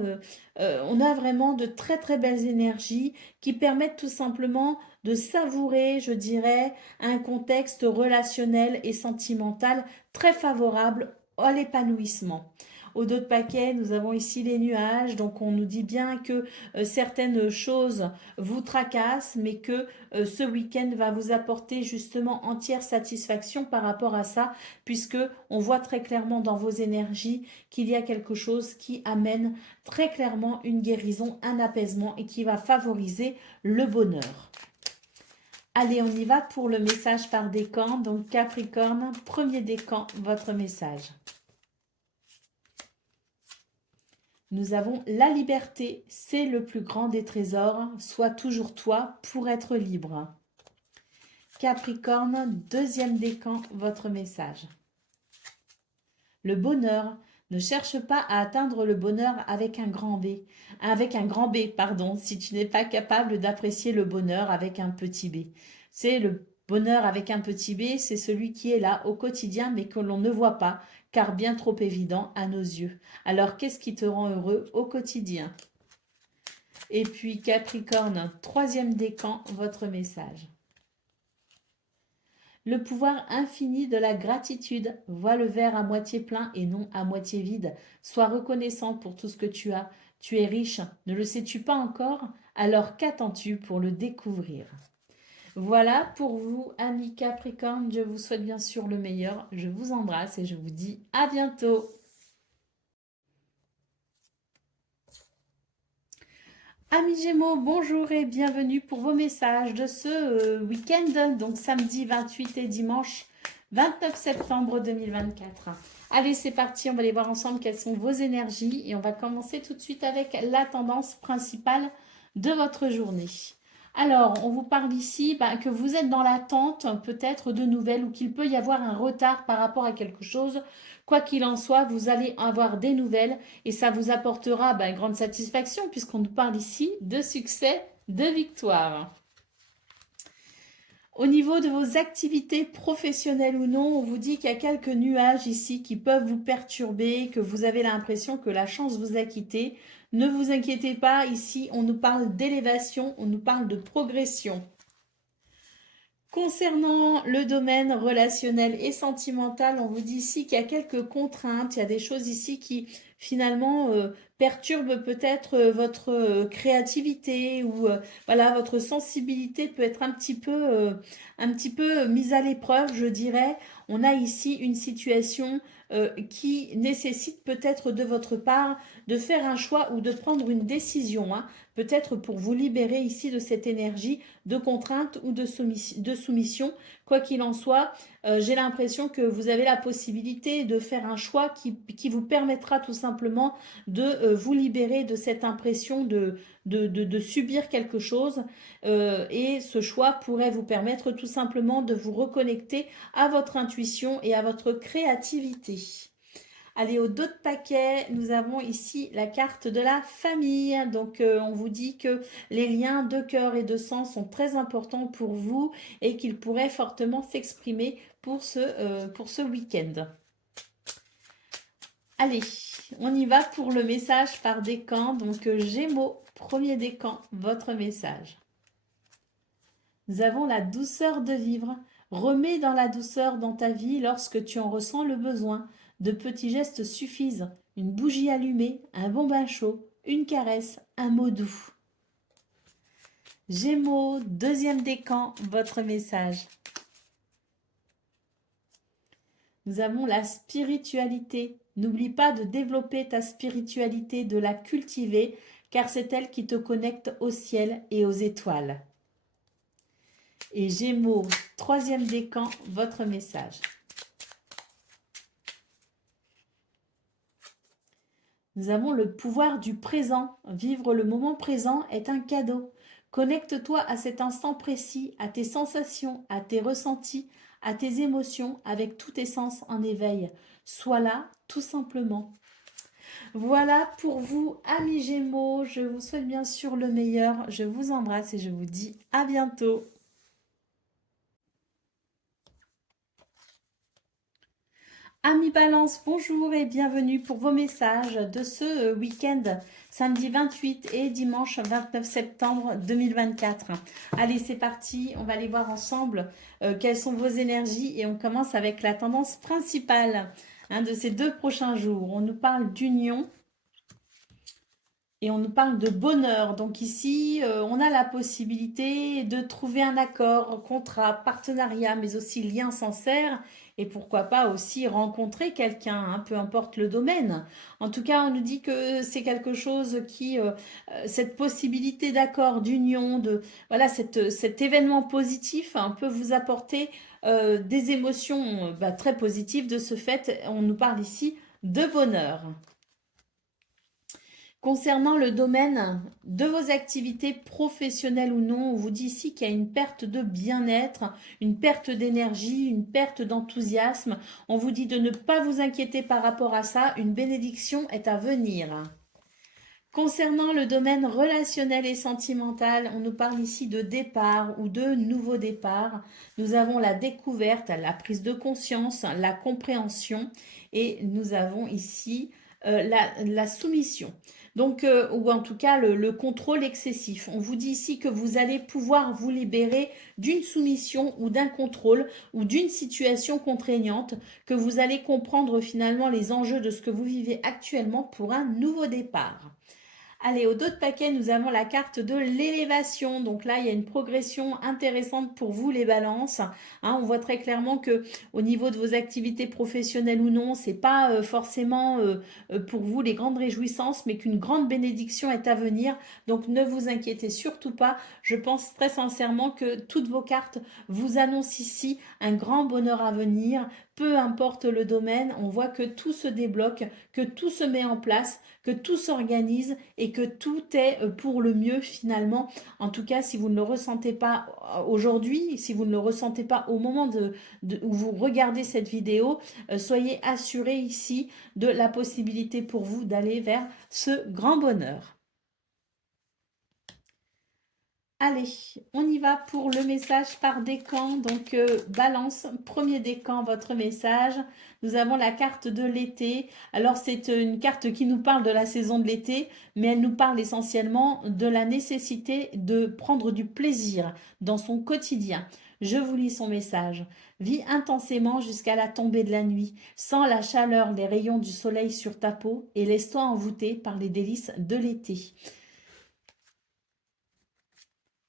On a vraiment de très très belles énergies qui permettent tout simplement de savourer, je dirais, un contexte relationnel et sentimental très favorable à l'épanouissement. Au dos de paquet, nous avons ici les nuages, donc on nous dit bien que certaines choses vous tracassent, mais que ce week-end va vous apporter justement entière satisfaction par rapport à ça, puisque on voit très clairement dans vos énergies qu'il y a quelque chose qui amène très clairement une guérison, un apaisement et qui va favoriser le bonheur. Allez, on y va pour le message par décan. Donc Capricorne, premier décan, votre message. Nous avons la liberté, c'est le plus grand des trésors. Sois toujours toi pour être libre. Capricorne, deuxième décan, votre message. Le bonheur. Ne cherche pas à atteindre le bonheur avec un grand B. Avec un grand B, pardon, si tu n'es pas capable d'apprécier le bonheur avec un petit b. C'est le bonheur avec un petit b, c'est celui qui est là au quotidien mais que l'on ne voit pas, car bien trop évident à nos yeux. Alors qu'est-ce qui te rend heureux au quotidien? Et puis Capricorne, troisième décan, votre message. Le pouvoir infini de la gratitude. Vois le verre à moitié plein et non à moitié vide. Sois reconnaissant pour tout ce que tu as. Tu es riche. Ne le sais-tu pas encore? Alors qu'attends-tu pour le découvrir? Voilà pour vous, amis Capricorne. Je vous souhaite bien sûr le meilleur. Je vous embrasse et je vous dis à bientôt. Amis Gémeaux, bonjour et bienvenue pour vos messages de ce week-end, donc samedi 28 et dimanche 29 septembre 2024. Allez, c'est parti, on va aller voir ensemble quelles sont vos énergies et on va commencer tout de suite avec la tendance principale de votre journée. Alors, on vous parle ici que vous êtes dans l'attente peut-être de nouvelles ou qu'il peut y avoir un retard par rapport à quelque chose. Quoi qu'il en soit, vous allez avoir des nouvelles et ça vous apportera une grande satisfaction puisqu'on nous parle ici de succès, de victoire. Au niveau de vos activités professionnelles ou non, on vous dit qu'il y a quelques nuages ici qui peuvent vous perturber, que vous avez l'impression que la chance vous a quitté. Ne vous inquiétez pas, ici on nous parle d'élévation, on nous parle de progression. Concernant le domaine relationnel et sentimental, on vous dit ici qu'il y a quelques contraintes, il y a des choses ici qui finalement perturbent peut-être votre créativité ou voilà, votre sensibilité peut être un petit peu mise à l'épreuve, je dirais. On a ici une situation qui nécessite peut-être de votre part de faire un choix ou de prendre une décision, hein, peut-être pour vous libérer ici de cette énergie de contrainte ou de soumission. Quoi qu'il en soit, j'ai l'impression que vous avez la possibilité de faire un choix qui vous permettra tout simplement de vous libérer de cette impression de subir quelque chose. Et ce choix pourrait vous permettre tout simplement de vous reconnecter à votre intuition et à votre créativité. Allez, au dos de paquet, nous avons ici la carte de la famille. Donc, on vous dit que les liens de cœur et de sang sont très importants pour vous et qu'ils pourraient fortement s'exprimer pour ce week-end. Allez, on y va pour le message par décan. Donc, Gémeaux, premier décan, votre message. Nous avons la douceur de vivre. Remets dans la douceur dans ta vie lorsque tu en ressens le besoin. De petits gestes suffisent. Une bougie allumée, un bon bain chaud, une caresse, un mot doux. Gémeaux, deuxième décan, votre message. Nous avons la spiritualité. N'oublie pas de développer ta spiritualité, de la cultiver, car c'est elle qui te connecte au ciel et aux étoiles. Et Gémeaux, troisième décan, votre message. Nous avons le pouvoir du présent. Vivre le moment présent est un cadeau. Connecte-toi à cet instant précis, à tes sensations, à tes ressentis, à tes émotions, avec tous tes sens en éveil. Sois là, tout simplement. Voilà pour vous, amis Gémeaux. Je vous souhaite bien sûr le meilleur. Je vous embrasse et je vous dis à bientôt. Amis Balance, bonjour et bienvenue pour vos messages de ce week-end, samedi 28 et dimanche 29 septembre 2024. Allez, c'est parti, on va aller voir ensemble quelles sont vos énergies et on commence avec la tendance principale de ces 2 prochains jours. On nous parle d'union. Et on nous parle de bonheur. Donc ici, on a la possibilité de trouver un accord, contrat, partenariat, mais aussi lien sincère. Et pourquoi pas aussi rencontrer quelqu'un, peu importe le domaine. En tout cas, on nous dit que c'est quelque chose qui, cette possibilité d'accord, d'union, voilà, cet événement positif peut vous apporter des émotions très positives. De ce fait, on nous parle ici de bonheur. Concernant le domaine de vos activités professionnelles ou non, on vous dit ici qu'il y a une perte de bien-être, une perte d'énergie, une perte d'enthousiasme. On vous dit de ne pas vous inquiéter par rapport à ça, une bénédiction est à venir. Concernant le domaine relationnel et sentimental, on nous parle ici de départ ou de nouveau départ. Nous avons la découverte, la prise de conscience, la compréhension et nous avons ici la soumission. Donc, ou en tout cas le contrôle excessif. On vous dit ici que vous allez pouvoir vous libérer d'une soumission ou d'un contrôle ou d'une situation contraignante, que vous allez comprendre finalement les enjeux de ce que vous vivez actuellement pour un nouveau départ. Allez, au dos de paquet, nous avons la carte de l'élévation. Donc là, il y a une progression intéressante pour vous, les balances. On voit très clairement que au niveau de vos activités professionnelles ou non, c'est pas forcément pour vous les grandes réjouissances, mais qu'une grande bénédiction est à venir. Donc ne vous inquiétez surtout pas. Je pense très sincèrement que toutes vos cartes vous annoncent ici un grand bonheur à venir. peu importe le domaine, on voit que tout se débloque, que tout se met en place, que tout s'organise et que tout est pour le mieux finalement. En tout cas, si vous ne le ressentez pas aujourd'hui, si vous ne le ressentez pas au moment où vous regardez cette vidéo, soyez assurés ici de la possibilité pour vous d'aller vers ce grand bonheur. Allez, on y va pour le message par décan. Donc, balance, premier décan, votre message. Nous avons la carte de l'été. Alors, c'est une carte qui nous parle de la saison de l'été, mais elle nous parle essentiellement de la nécessité de prendre du plaisir dans son quotidien. Je vous lis son message. Vis intensément jusqu'à la tombée de la nuit, sens la chaleur, les rayons du soleil sur ta peau et laisse-toi envoûter par les délices de l'été.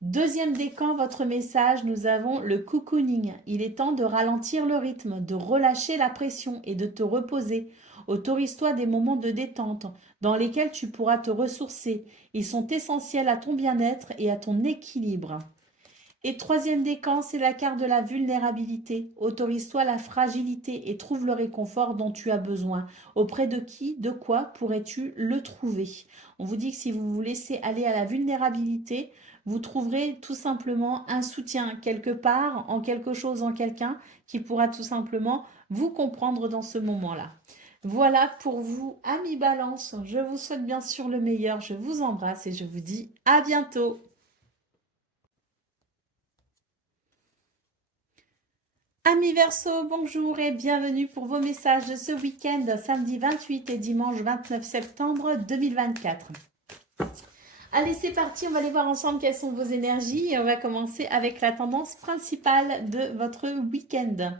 Deuxième décan, votre message, nous avons le cocooning. Il est temps de ralentir le rythme, de relâcher la pression et de te reposer. Autorise-toi des moments de détente dans lesquels tu pourras te ressourcer. Ils sont essentiels à ton bien-être et à ton équilibre. Et troisième décan, c'est la carte de la vulnérabilité. Autorise-toi la fragilité et trouve le réconfort dont tu as besoin. Auprès de qui, de quoi pourrais-tu le trouver? On vous dit que si vous vous laissez aller à la vulnérabilité, vous trouverez tout simplement un soutien quelque part, en quelque chose, en quelqu'un qui pourra tout simplement vous comprendre dans ce moment-là. Voilà pour vous, amis Balance. Je vous souhaite bien sûr le meilleur. Je vous embrasse et je vous dis à bientôt. Amis Verseau, bonjour et bienvenue pour vos messages de ce week-end, samedi 28 et dimanche 29 septembre 2024. Allez, c'est parti, on va aller voir ensemble quelles sont vos énergies et on va commencer avec la tendance principale de votre week-end.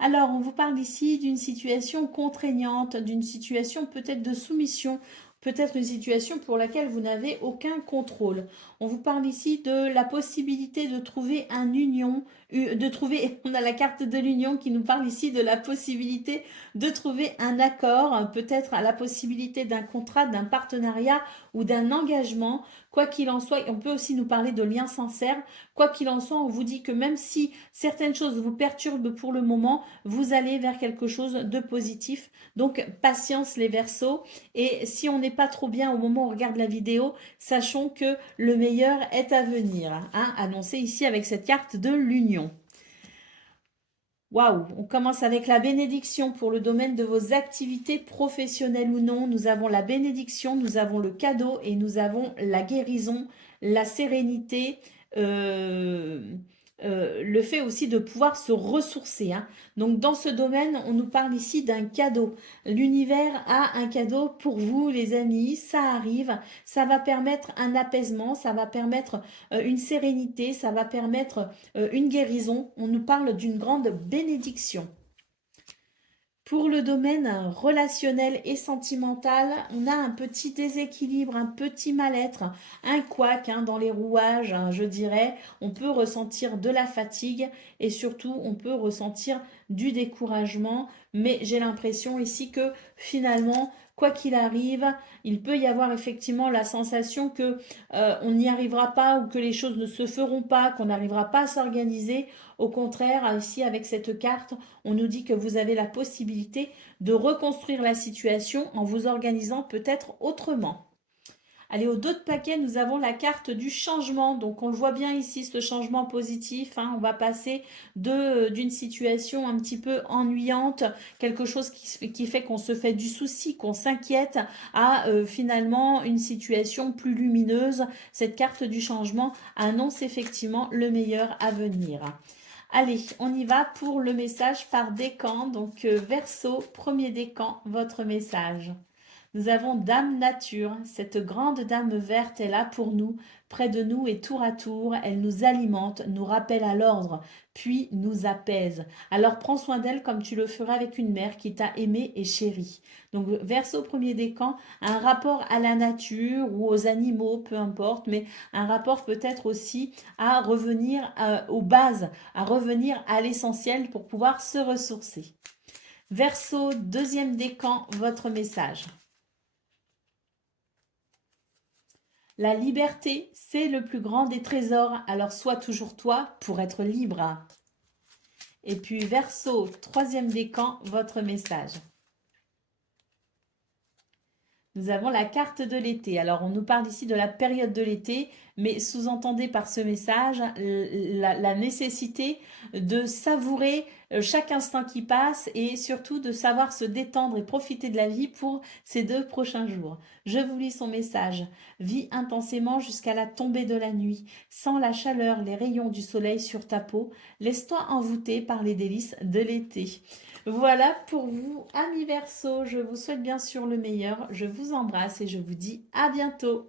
Alors, on vous parle ici d'une situation contraignante, d'une situation peut-être de soumission, peut-être une situation pour laquelle vous n'avez aucun contrôle. On vous parle ici de la possibilité de trouver un union, on a la carte de l'union qui nous parle ici de la possibilité de trouver un accord, peut-être à la possibilité d'un contrat, d'un partenariat ou d'un engagement. Quoi qu'il en soit, on peut aussi nous parler de liens sincères. Quoi qu'il en soit, on vous dit que même si certaines choses vous perturbent pour le moment, vous allez vers quelque chose de positif. Donc, patience les Verseaux. Et si on n'est pas trop bien au moment où on regarde la vidéo, sachons que le meilleur est à venir. Hein, annoncé ici avec cette carte de l'union. Waouh, on commence avec la bénédiction pour le domaine de vos activités professionnelles ou non. Nous avons la bénédiction, nous avons le cadeau et nous avons la guérison, la sérénité, le fait aussi de pouvoir se ressourcer. Hein. Donc dans ce domaine, on nous parle ici d'un cadeau. L'univers a un cadeau pour vous les amis, ça arrive, ça va permettre un apaisement, ça va permettre une sérénité, ça va permettre une guérison. On nous parle d'une grande bénédiction. Pour le domaine relationnel et sentimental, on a un petit déséquilibre, un petit mal-être, un couac dans les rouages, je dirais. On peut ressentir de la fatigue et surtout on peut ressentir du découragement. Mais j'ai l'impression ici que finalement, quoi qu'il arrive, il peut y avoir effectivement la sensation que on n'y arrivera pas ou que les choses ne se feront pas, qu'on n'arrivera pas à s'organiser. Au contraire, ici avec cette carte, on nous dit que vous avez la possibilité de reconstruire la situation en vous organisant peut-être autrement. Allez, au dos de paquet, nous avons la carte du changement. Donc, on le voit bien ici, ce changement positif. Hein. On va passer d'une situation un petit peu ennuyante, quelque chose qui fait qu'on se fait du souci, qu'on s'inquiète, à finalement une situation plus lumineuse. Cette carte du changement annonce effectivement le meilleur à venir. Allez, on y va pour le message par décan. Donc, Verseau, premier décan, votre message. Nous avons Dame Nature, cette grande dame verte est là pour nous, près de nous et tour à tour, elle nous alimente, nous rappelle à l'ordre, puis nous apaise. Alors prends soin d'elle comme tu le feras avec une mère qui t'a aimé et chéri. Donc Verseau premier décan, un rapport à la nature ou aux animaux, peu importe, mais un rapport peut-être aussi à revenir aux bases, à revenir à l'essentiel pour pouvoir se ressourcer. Verseau deuxième décan, votre message. La liberté, c'est le plus grand des trésors, alors sois toujours toi pour être libre. Et puis Verseau, troisième décan, votre message. Nous avons la carte de l'été. Alors, on nous parle ici de la période de l'été, mais sous-entendez par ce message la nécessité de savourer chaque instant qui passe et surtout de savoir se détendre et profiter de la vie pour ces 2 prochains jours. Je vous lis son message. Vis intensément jusqu'à la tombée de la nuit. Sens la chaleur, les rayons du soleil sur ta peau. Laisse-toi envoûter par les délices de l'été. Voilà pour vous, amis Verseau. Je vous souhaite bien sûr le meilleur. Je vous embrasse et je vous dis à bientôt.